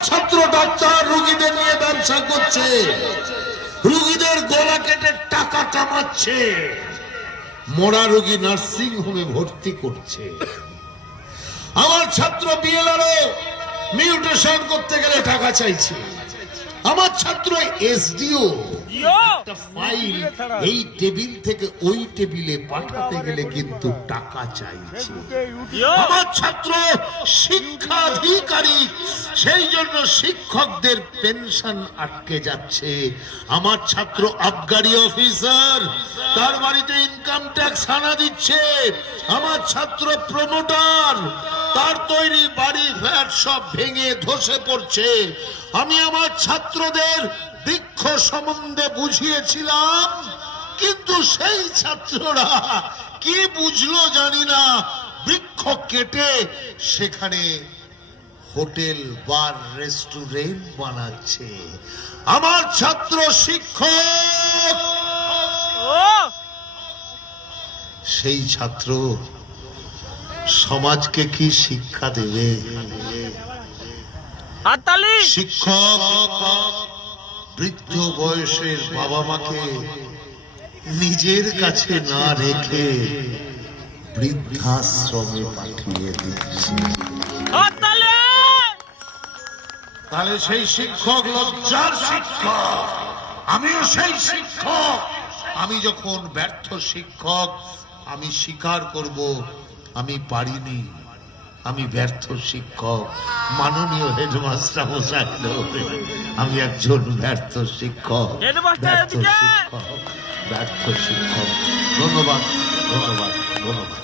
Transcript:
ছাত্র ডাক্তার রোগীদের নিয়ে ব্যবসা করছে, রোগীদের গলা কেটে টাকা কামাচ্ছে, মরা রোগী নার্সিং হোমে ভর্তি করছে। আমার ছাত্র বিএলআরও মিউটেশন করতে গেলে টাকা চাইছে। আমার ছাত্র এসডিও একটা ফাইল এই টেবিল থেকে ওই টেবিলে পাঠাতে গেলে কিন্তু টাকা চাইছে। আমার ছাত্র শিক্ষাধিকারী, সেই জন্য শিক্ষকদের পেনশন আটকে যাচ্ছে। আমার ছাত্র আবগারি অফিসার, তার বাড়িতে ইনকাম ট্যাক্স হানা দিচ্ছে। আমার ছাত্র প্রমোটার, তার তৈরি বাড়ি ফ্ল্যাট সব ভেঙে ধসে পড়ছে। আমি আমার ছাত্রদের বৃক্ষ সম্বন্ধে বুঝিয়েছিলাম, কিন্তু সেই ছাত্ররা কি বুঝলো জানি না, বৃক্ষ কেটে সেখানে হোটেল বার রেস্টুরেন্ট বানাচ্ছে। আমার ছাত্র শিক্ষক, সেই ছাত্র সমাজকে কি শিক্ষা দেবে? শিক্ষক বৃদ্ধ বয়সের বাবা মাকে নিজের কাছে না রেখে বৃদ্ধাশ্রমে পাঠিয়ে দিচ্ছে। তাহলে সেই শিক্ষক লজ্জার শিক্ষক, আমিও সেই শিক্ষক। আমি যখন ব্যর্থ শিক্ষক, আমি স্বীকার করব আমি পারিনি, আমি ব্যর্থ শিক্ষক। মাননীয় হেডমাস্টার মশাই, আমি একজন ব্যর্থ শিক্ষক, ব্যর্থ শিক্ষক, ব্যর্থ শিক্ষক। ধন্যবাদ, ধন্যবাদ, ধন্যবাদ।